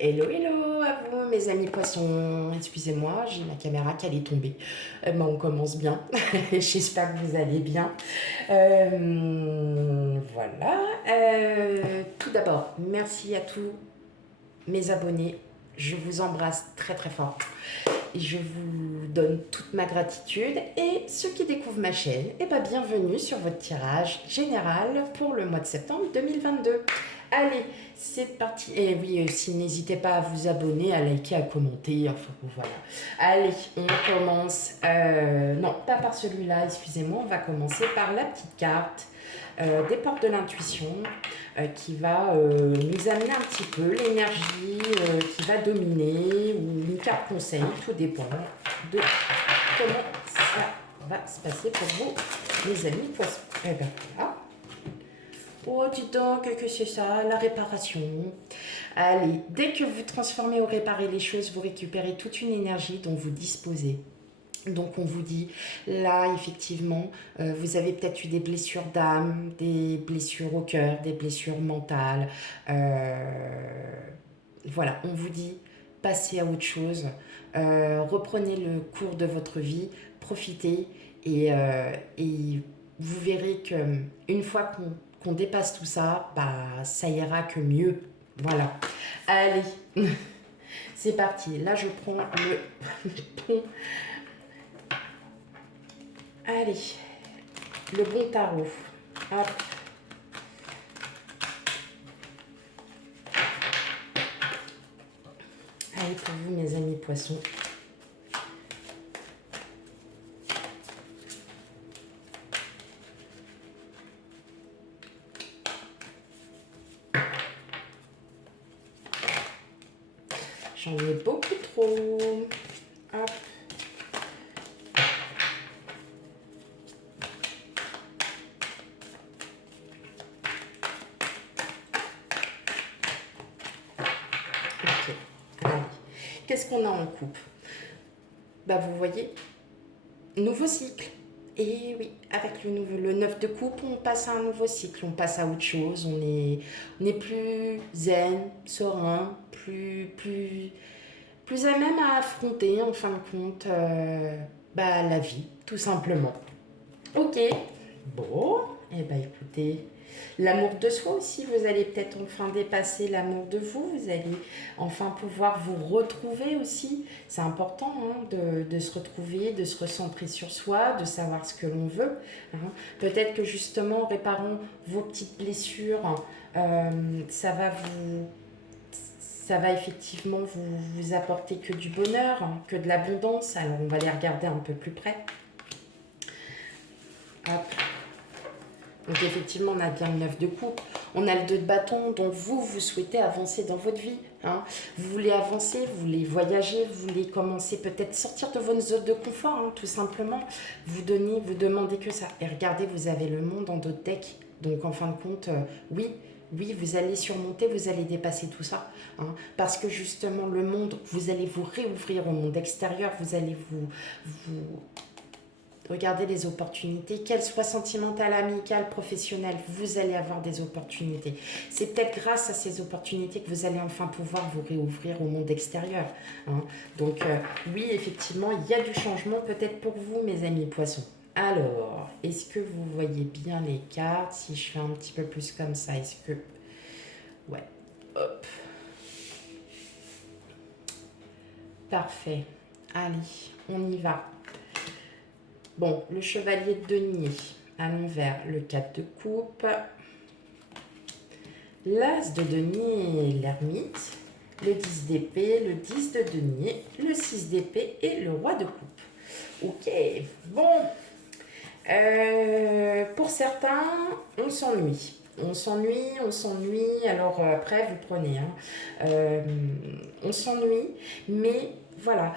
Hello, hello à vous mes amis poissons. Excusez-moi, j'ai ma caméra qui allait tomber. Mais on commence bien. J'espère que vous allez bien. Voilà. Tout d'abord, merci à tous mes abonnés. Je vous embrasse très très fort. Et je vous donne toute ma gratitude. Et ceux qui découvrent ma chaîne, bienvenue sur votre tirage général pour le mois de septembre 2022. Allez, c'est parti. Et oui, aussi, n'hésitez pas à vous abonner, à liker, à commenter. Enfin, voilà. Allez, on commence. Non, pas par celui-là, excusez-moi. On va commencer par la petite carte des portes de l'intuition qui va nous amener un petit peu l'énergie qui va dominer ou une carte conseil. Tout dépend de comment ça va se passer pour vous, les amis poissons. Et bien voilà. Oh, dis donc, que c'est ça, la réparation. Allez, dès que vous transformez ou réparez les choses, vous récupérez toute une énergie dont vous disposez. Donc on vous dit, là effectivement, vous avez peut-être eu des blessures d'âme, des blessures au cœur, des blessures mentales. Voilà, on vous dit, passez à autre chose, reprenez le cours de votre vie, profitez et vous verrez que une fois qu'on dépasse tout ça, bah ça ira que mieux. Voilà. Allez, c'est parti. Là je prends le bon. Allez, le bon tarot. Hop. Allez pour vous mes amis poissons. J'en ai beaucoup trop. Hop. Ok. Allez. Qu'est-ce qu'on a en coupe? Bah vous voyez, nouveau cycle. Et oui, avec le 9 de coupe, on passe à un nouveau cycle, on passe à autre chose, on est plus zen, serein, plus à même à affronter en fin de compte la vie, tout simplement. Ok, bon, et écoutez, l'amour de soi aussi, vous allez peut-être enfin dépasser l'amour de vous, vous allez enfin pouvoir vous retrouver aussi. C'est important de se retrouver, de se recentrer sur soi, de savoir ce que l'on veut. Peut-être que justement, en réparant vos petites blessures, ça va effectivement vous apporter que du bonheur, que de l'abondance. Alors on va les regarder un peu plus près. Hop. Donc effectivement, on a bien le 9 de coupe, on a le 2 de bâton, donc vous souhaitez avancer dans votre vie. Vous voulez avancer, vous voulez voyager, vous voulez commencer peut-être sortir de votre zone de confort, tout simplement. Vous demandez que ça. Et regardez, vous avez le monde en d'autres decks. Donc en fin de compte, oui, vous allez surmonter, vous allez dépasser tout ça. Parce que justement, le monde, vous allez vous réouvrir au monde extérieur, vous allez vous regardez les opportunités, qu'elles soient sentimentales, amicales, professionnelles, vous allez avoir des opportunités. C'est peut-être grâce à ces opportunités que vous allez enfin pouvoir vous réouvrir au monde extérieur. Donc oui, effectivement, il y a du changement peut-être pour vous, mes amis poissons. Alors, est-ce que vous voyez bien les cartes? Si je fais un petit peu plus comme ça, est-ce que... Ouais, hop. Parfait. Allez, on y va. Bon, le chevalier de denier à l'envers, le 4 de coupe, l'as de denier, l'ermite, le 10 d'épée, le 10 de denier, le 6 d'épée et le roi de coupe. Ok, bon, pour certains, on s'ennuie. On s'ennuie, alors après vous prenez, on s'ennuie, mais voilà,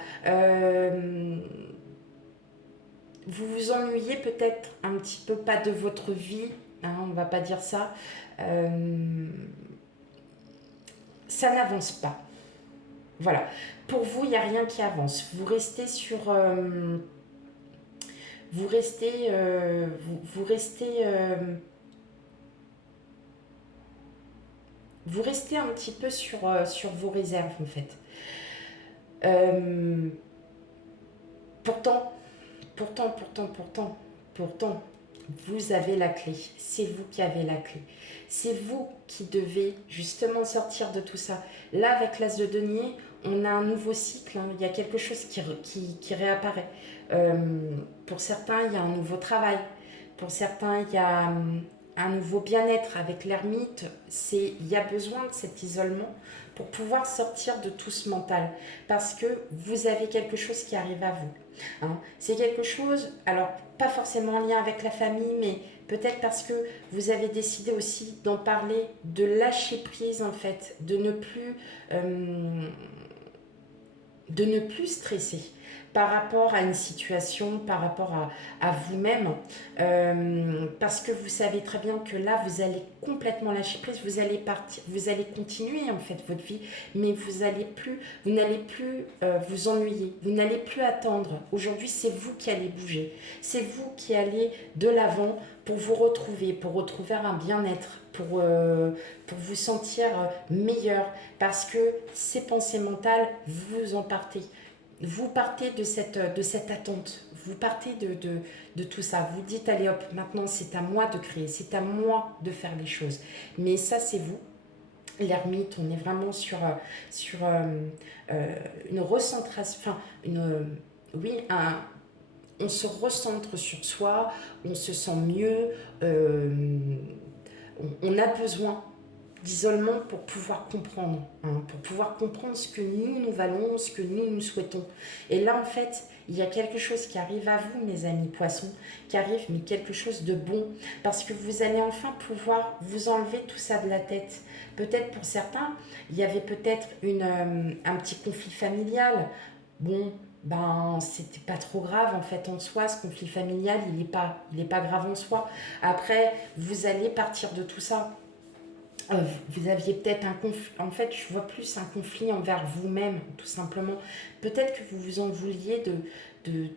vous vous ennuyez peut-être un petit peu, pas de votre vie, on va pas dire ça, ça n'avance pas. Voilà, pour vous, il n'y a rien qui avance. Vous restez sur... vous restez... vous restez un petit peu sur vos réserves en fait. Euh, pourtant, pourtant, vous avez la clé. C'est vous qui avez la clé. C'est vous qui devez justement sortir de tout ça. Là, avec l'As de denier, on a un nouveau cycle. Hein. Il y a quelque chose qui réapparaît. Euh, pour certains, il y a un nouveau travail. Pour certains, il y a un nouveau bien-être. Avec l'ermite, il y a besoin de cet isolement pour pouvoir sortir de tout ce mental. Parce que vous avez quelque chose qui arrive à vous. Hein. C'est quelque chose, alors pas forcément en lien avec la famille, mais peut-être parce que vous avez décidé aussi d'en parler, de lâcher prise en fait, de ne plus stresser par rapport à une situation, par rapport à vous-même, parce que vous savez très bien que là, vous allez complètement lâcher prise, vous allez partir, vous allez continuer en fait votre vie, mais vous n'allez plus vous ennuyer, vous n'allez plus attendre. Aujourd'hui, c'est vous qui allez bouger, c'est vous qui allez de l'avant pour vous pour retrouver un bien-être, pour vous sentir meilleur, parce que ces pensées mentales, vous en partez. Vous partez de cette attente, vous partez de tout ça. Vous dites, allez hop, maintenant c'est à moi de créer, c'est à moi de faire les choses. Mais ça, c'est vous. L'ermite, on est vraiment une recentration, enfin, on se recentre sur soi, on se sent mieux, on a besoin d'isolement pour pouvoir comprendre, hein, pour pouvoir comprendre ce que nous valons, ce que nous souhaitons. Et là, en fait, il y a quelque chose qui arrive à vous, mes amis poissons, qui arrive, mais quelque chose de bon, parce que vous allez enfin pouvoir vous enlever tout ça de la tête. Peut-être pour certains, il y avait peut-être un petit conflit familial. Bon, ben, c'était pas trop grave en fait en soi, ce conflit familial, il est pas grave en soi. Après, vous allez partir de tout ça. Vous aviez peut-être un conflit, en fait je vois plus un conflit envers vous-même tout simplement. Peut-être que vous vous en vouliez de, de,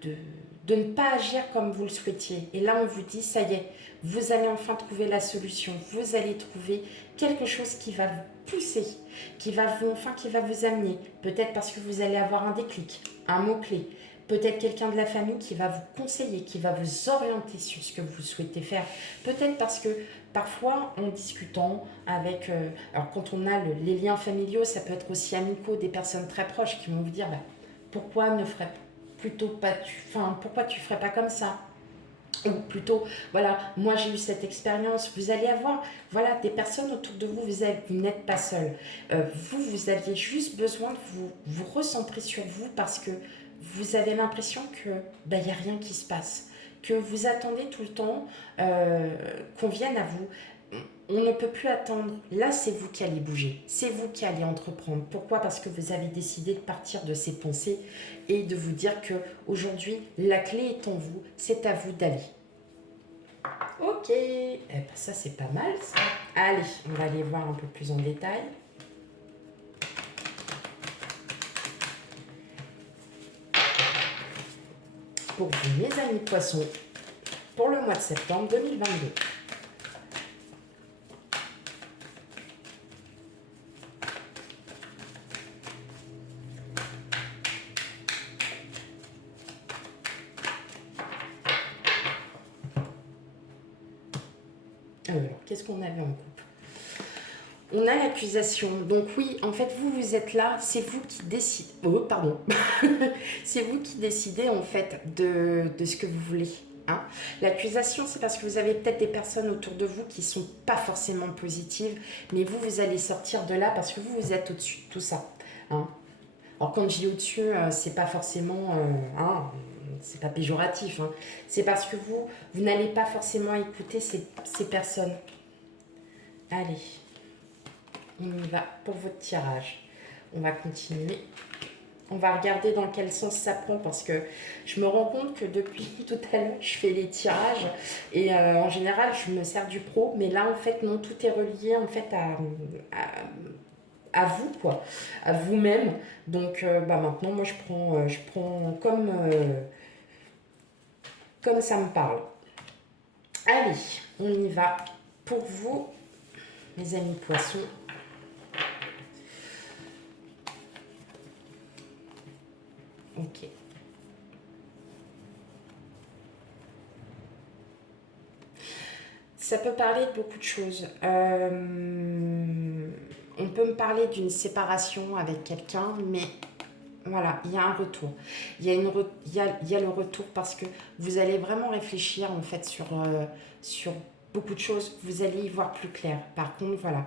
de ne pas agir comme vous le souhaitiez. Et là on vous dit ça y est, vous allez enfin trouver la solution, vous allez trouver quelque chose qui va vous pousser, qui va vous amener. Peut-être parce que vous allez avoir un déclic, un mot-clé. Peut-être quelqu'un de la famille qui va vous conseiller, qui va vous orienter sur ce que vous souhaitez faire. Peut-être parce que parfois, en discutant avec... alors, quand on a les liens familiaux, ça peut être aussi amicaux, des personnes très proches qui vont vous dire pourquoi ne ferais plutôt pas... pourquoi tu ferais pas comme ça? Ou plutôt, voilà, moi j'ai eu cette expérience. Vous allez avoir, voilà, des personnes autour de vous, vous n'êtes pas seul. Vous aviez juste besoin de vous recentrer sur vous parce que vous avez l'impression que il n'y a rien qui se passe, que vous attendez tout le temps qu'on vienne à vous. On ne peut plus attendre. Là, c'est vous qui allez bouger. C'est vous qui allez entreprendre. Pourquoi? Parce que vous avez décidé de partir de ces pensées et de vous dire que aujourd'hui, la clé est en vous. C'est à vous d'aller. Ok. Eh ben, ça, c'est pas mal, ça. Allez, on va aller voir un peu plus en détail. Pour vous, mes amis poissons, pour le mois de septembre 2022. Alors, qu'est-ce qu'on avait en coupe? On a l'accusation. Donc oui, en fait, vous êtes là, c'est vous qui décidez. Oh, pardon. C'est vous qui décidez, en fait, de ce que vous voulez. Hein. L'accusation, c'est parce que vous avez peut-être des personnes autour de vous qui ne sont pas forcément positives, mais vous allez sortir de là parce que vous êtes au-dessus de tout ça. Hein. Alors, quand je dis au-dessus, c'est pas forcément... c'est pas péjoratif. Hein. C'est parce que vous n'allez pas forcément écouter ces personnes. Allez. On y va pour votre tirage. On va continuer. On va regarder dans quel sens ça prend parce que je me rends compte que depuis tout à l'heure, je fais les tirages et en général, je me sers du pro. Mais là, en fait, non, tout est relié en fait à vous, quoi, à vous-même. Donc, maintenant, moi, je prends comme ça me parle. Allez, on y va pour vous, mes amis poissons. Ok. Ça peut parler de beaucoup de choses. On peut me parler d'une séparation avec quelqu'un, mais voilà, il y a un retour. Il y a le retour parce que vous allez vraiment réfléchir en fait sur beaucoup de choses. Vous allez y voir plus clair. Par contre, voilà,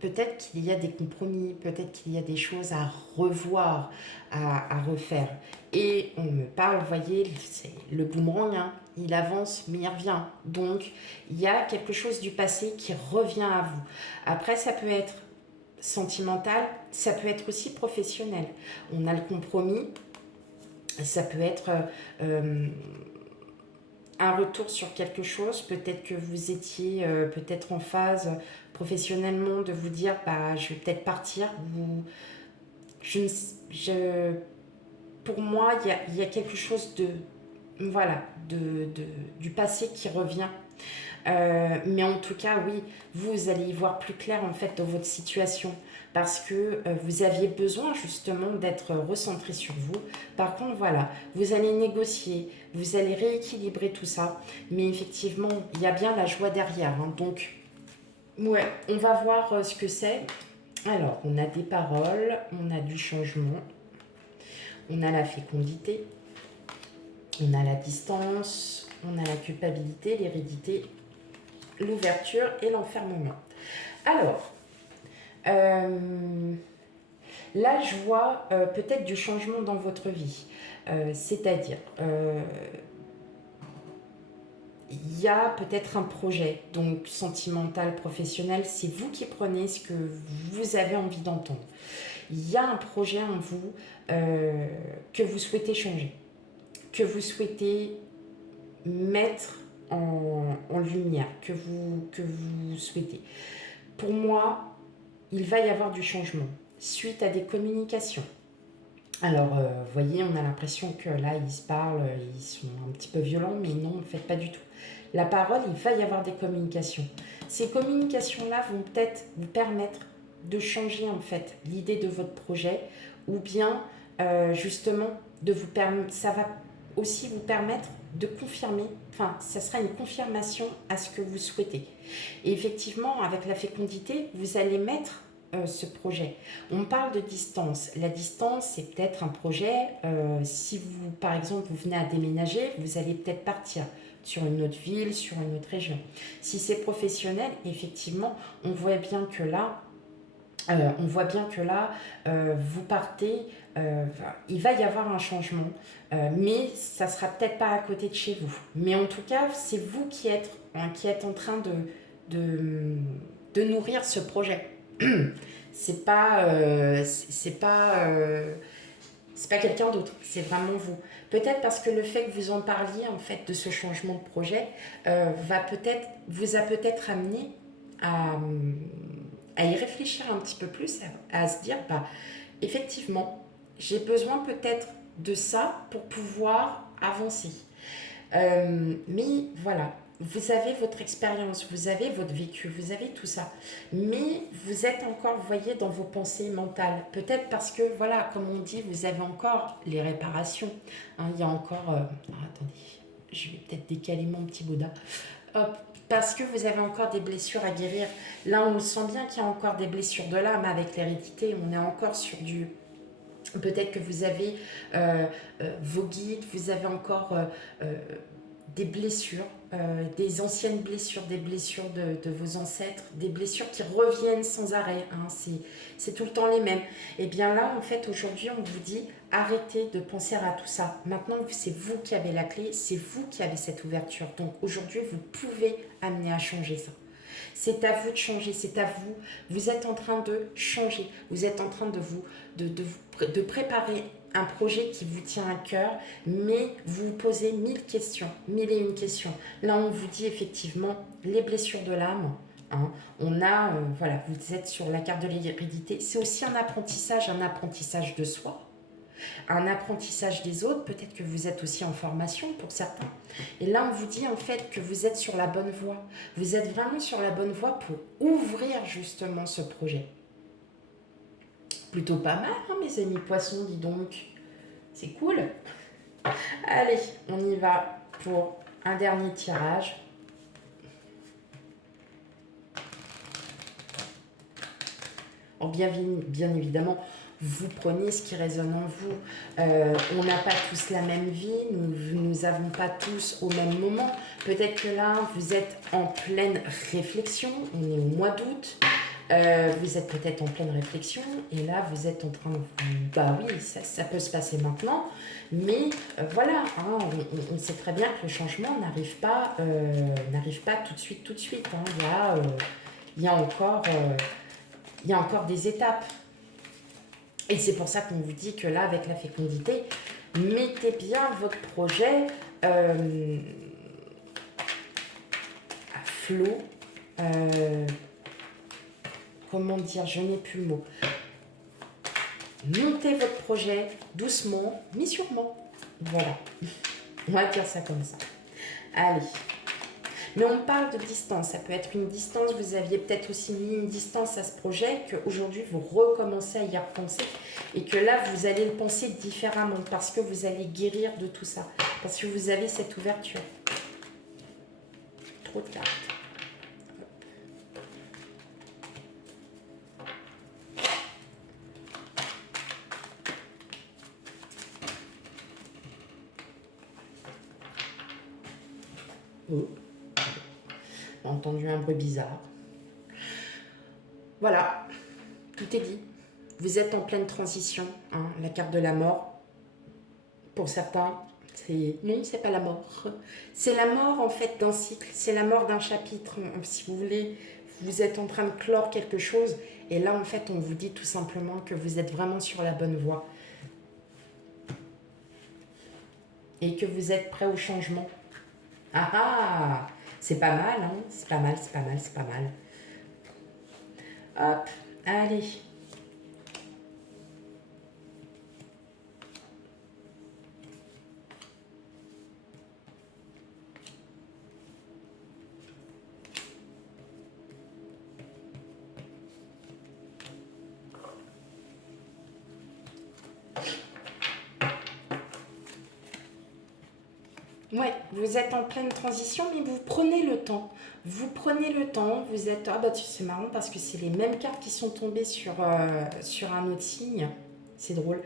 peut-être qu'il y a des compromis, peut-être qu'il y a des choses à revoir, à refaire. Et on me parle, vous voyez, c'est le boomerang, hein, il avance, mais il revient. Donc, il y a quelque chose du passé qui revient à vous. Après, ça peut être sentimental, ça peut être aussi professionnel. On a le compromis, ça peut être un retour sur quelque chose, peut-être que vous étiez peut-être en phase professionnellement de vous dire bah je vais peut-être partir ou je pour moi il y a quelque chose de voilà du passé qui revient. Mais en tout cas, oui, vous allez y voir plus clair en fait dans votre situation parce que vous aviez besoin justement d'être recentré sur vous. Par contre, voilà, vous allez négocier, vous allez rééquilibrer tout ça. Mais effectivement, il y a bien la joie derrière, hein. Donc, ouais, on va voir ce que c'est. Alors, on a des paroles, on a du changement, on a la fécondité, on a la distance, on a la culpabilité, l'hérédité, l'ouverture et l'enfermement. Alors, là, je vois peut-être du changement dans votre vie. C'est-à-dire, il y a peut-être un projet, donc sentimental, professionnel, c'est vous qui prenez ce que vous avez envie d'entendre. Il y a un projet en vous que vous souhaitez changer, que vous souhaitez mettre en lumière, que vous souhaitez. Pour moi, il va y avoir du changement suite à des communications. Alors, vous voyez, on a l'impression que là, ils se parlent, ils sont un petit peu violents, mais non, en fait, pas du tout. La parole, il va y avoir des communications. Ces communications-là vont peut-être vous permettre de changer, en fait, l'idée de votre projet, ou bien, justement, ça va aussi vous permettre de confirmer, enfin, ça sera une confirmation à ce que vous souhaitez. Et effectivement, avec la fécondité, vous allez mettre ce projet. On parle de distance. La distance, c'est peut-être un projet. Si vous, par exemple, vous venez à déménager, vous allez peut-être partir sur une autre ville, sur une autre région. Si c'est professionnel, effectivement, on voit bien que là, vous partez, il va y avoir un changement, mais ça sera peut-être pas à côté de chez vous. Mais en tout cas, c'est vous qui êtes en train de nourrir ce projet. C'est pas, c'est pas quelqu'un d'autre, c'est vraiment vous. Peut-être parce que le fait que vous en parliez en fait de ce changement de projet vous a peut-être amené à, à y réfléchir un petit peu plus, à se dire bah effectivement j'ai besoin peut-être de ça pour pouvoir avancer. Mais voilà, vous avez votre expérience, vous avez votre vécu, vous avez tout ça. Mais vous êtes encore, vous voyez, dans vos pensées mentales. Peut-être parce que, voilà, comme on dit, vous avez encore les réparations. Hein, il y a encore... attendez, je vais peut-être décaler mon petit Bouddha. Hop, parce que vous avez encore des blessures à guérir. Là, on le sent bien qu'il y a encore des blessures de l'âme avec l'hérédité. On est encore sur du... Peut-être que vous avez vos guides, vous avez encore des blessures, des anciennes blessures, des blessures de vos ancêtres, des blessures qui reviennent sans arrêt, hein, c'est tout le temps les mêmes. Et bien là, en fait, aujourd'hui, on vous dit, arrêtez de penser à tout ça. Maintenant, c'est vous qui avez la clé, c'est vous qui avez cette ouverture. Donc aujourd'hui, vous pouvez amener à changer ça. C'est à vous de changer, c'est à vous. Vous êtes en train de changer. Vous êtes en train de préparer un projet qui vous tient à cœur, mais vous vous posez 1000 questions, 1001 questions. Là, on vous dit effectivement les blessures de l'âme. Hein. On a, voilà, vous êtes sur la carte de l'hérédité. C'est aussi un apprentissage de soi, un apprentissage des autres. Peut-être que vous êtes aussi en formation pour certains. Et là, on vous dit en fait que vous êtes sur la bonne voie. Vous êtes vraiment sur la bonne voie pour ouvrir justement ce projet. Plutôt pas mal, hein, mes amis poissons, dis donc. C'est cool. Allez, on y va pour un dernier tirage. Alors bien évidemment, vous prenez ce qui résonne en vous. On n'a pas tous la même vie, nous n'avons pas tous au même moment. Peut-être que là, vous êtes en pleine réflexion, on est au mois d'août. Vous êtes peut-être en pleine réflexion et là vous êtes en train de... Bah oui, ça peut se passer maintenant, mais voilà, hein, on sait très bien que le changement n'arrive pas tout de suite. Hein. Il y a encore des étapes. Et c'est pour ça qu'on vous dit que là, avec la fécondité, mettez bien votre projet à flot. Comment dire, je n'ai plus le mot. Montez votre projet doucement, mais sûrement. Voilà. On va dire ça comme ça. Allez. Mais on parle de distance. Ça peut être une distance. Vous aviez peut-être aussi mis une distance à ce projet qu'aujourd'hui, vous recommencez à y repenser et que là, vous allez le penser différemment parce que vous allez guérir de tout ça. Parce que vous avez cette ouverture. Trop de cartes. Oh. J'ai entendu un bruit bizarre. Voilà, tout est dit. Vous êtes en pleine transition, hein, la carte de la mort. Pour certains, non, c'est pas la mort. C'est la mort en fait d'un cycle, c'est la mort d'un chapitre. Si vous voulez, vous êtes en train de clore quelque chose et là en fait on vous dit tout simplement que vous êtes vraiment sur la bonne voie. Et que vous êtes prêt au changement. Ah ah, c'est pas mal, hein, c'est pas mal. Hop, allez. Ouais, vous êtes en pleine transition, mais vous prenez le temps. Vous prenez le temps, vous êtes... Ah bah c'est marrant parce que c'est les mêmes cartes qui sont tombées sur un autre signe. C'est drôle.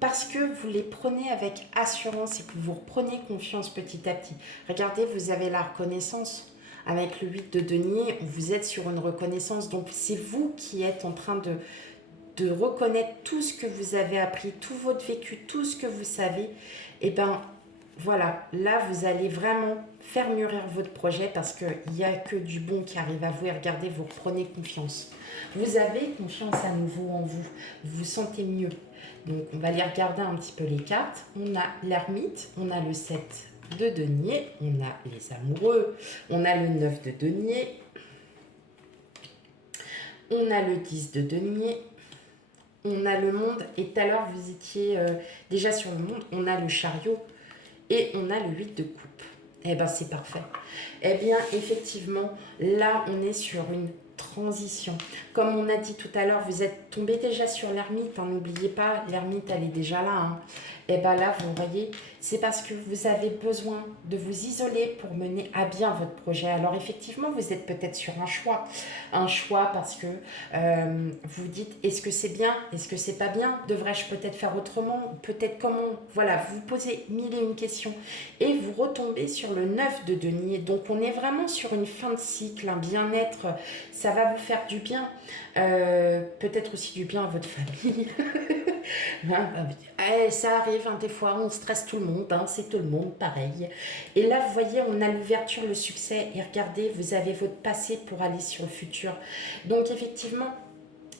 Parce que vous les prenez avec assurance et que vous reprenez confiance petit à petit. Regardez, vous avez la reconnaissance. Avec le 8 de denier, vous êtes sur une reconnaissance. Donc c'est vous qui êtes en train de reconnaître tout ce que vous avez appris, tout votre vécu, tout ce que vous savez. Et ben voilà, là vous allez vraiment faire mûrir votre projet parce qu'il n'y a que du bon qui arrive à vous et regardez, vous reprenez confiance. Vous avez confiance à nouveau en vous, vous vous sentez mieux. Donc on va aller regarder un petit peu les cartes. On a l'ermite, on a le 7 de denier, on a les amoureux, on a le 9 de denier, on a le 10 de denier, on a le monde et tout à l'heure vous étiez déjà sur le monde, on a le chariot. Et on a le 8 de coupe. Eh bien, c'est parfait. Eh bien, effectivement, là, on est sur une transition. Comme on a dit tout à l'heure, vous êtes tombé déjà sur l'ermite. Hein, n'oubliez pas, l'ermite, elle est déjà là. Hein. Et bien là, vous voyez, c'est parce que vous avez besoin de vous isoler pour mener à bien votre projet. Alors effectivement, vous êtes peut-être sur un choix. Un choix parce que vous dites, est-ce que c'est bien? Est-ce que c'est pas bien? Devrais-je peut-être faire autrement? Peut-être comment? Voilà, vous posez mille et une questions. Et vous retombez sur le 9 de denier. Donc on est vraiment sur une fin de cycle, un bien-être. Ça va vous faire du bien. Peut-être aussi du bien à votre famille. Ça arrive, hein, des fois on stresse tout le monde, hein, c'est tout le monde pareil. Et là vous voyez, on a l'ouverture, le succès et regardez, vous avez votre passé pour aller sur le futur. Donc effectivement,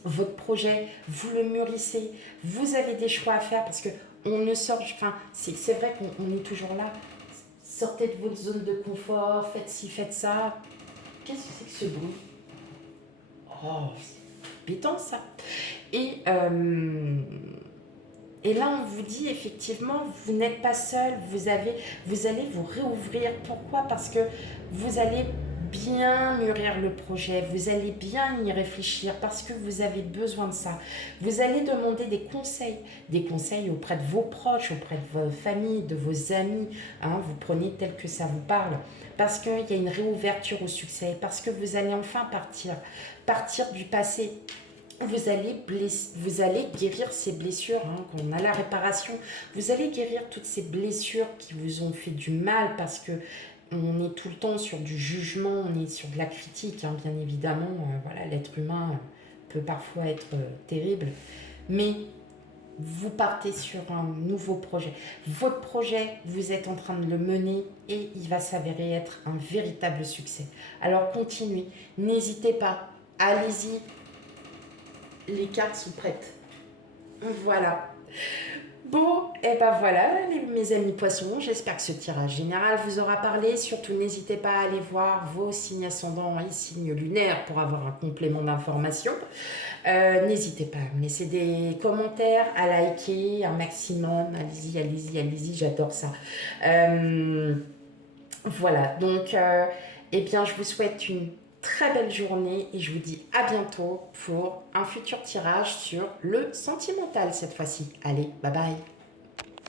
votre projet, vous le mûrissez, vous avez des choix à faire parce que on ne sort, enfin c'est vrai qu'on est toujours là. Sortez de votre zone de confort, faites ci, faites ça. Qu'est-ce que c'est que ce bruit? Oh, c'est pétant ça. Et là, on vous dit effectivement, vous n'êtes pas seul, vous allez vous réouvrir. Pourquoi? Parce que vous allez bien mûrir le projet, vous allez bien y réfléchir parce que vous avez besoin de ça. Vous allez demander des conseils auprès de vos proches, auprès de vos familles, de vos amis. Hein, vous prenez tel que ça vous parle parce qu'il y a une réouverture au succès, parce que vous allez enfin partir du passé. Vous allez guérir ces blessures, hein, quand on a la réparation, vous allez guérir toutes ces blessures qui vous ont fait du mal parce que on est tout le temps sur du jugement, on est sur de la critique, hein, bien évidemment. Voilà, l'être humain peut parfois être terrible, mais vous partez sur un nouveau projet. Votre projet, vous êtes en train de le mener et il va s'avérer être un véritable succès. Alors continuez, n'hésitez pas, allez-y, les cartes sont prêtes. Voilà. Bon, et ben voilà, mes amis poissons, j'espère que ce tirage général vous aura parlé. Surtout, n'hésitez pas à aller voir vos signes ascendants et signes lunaires pour avoir un complément d'information. N'hésitez pas à me laisser des commentaires, à liker un maximum. Allez-y, allez-y, allez-y, j'adore ça. Voilà, donc, eh bien, je vous souhaite une très belle journée et je vous dis à bientôt pour un futur tirage sur le sentimental cette fois-ci. Allez, bye bye.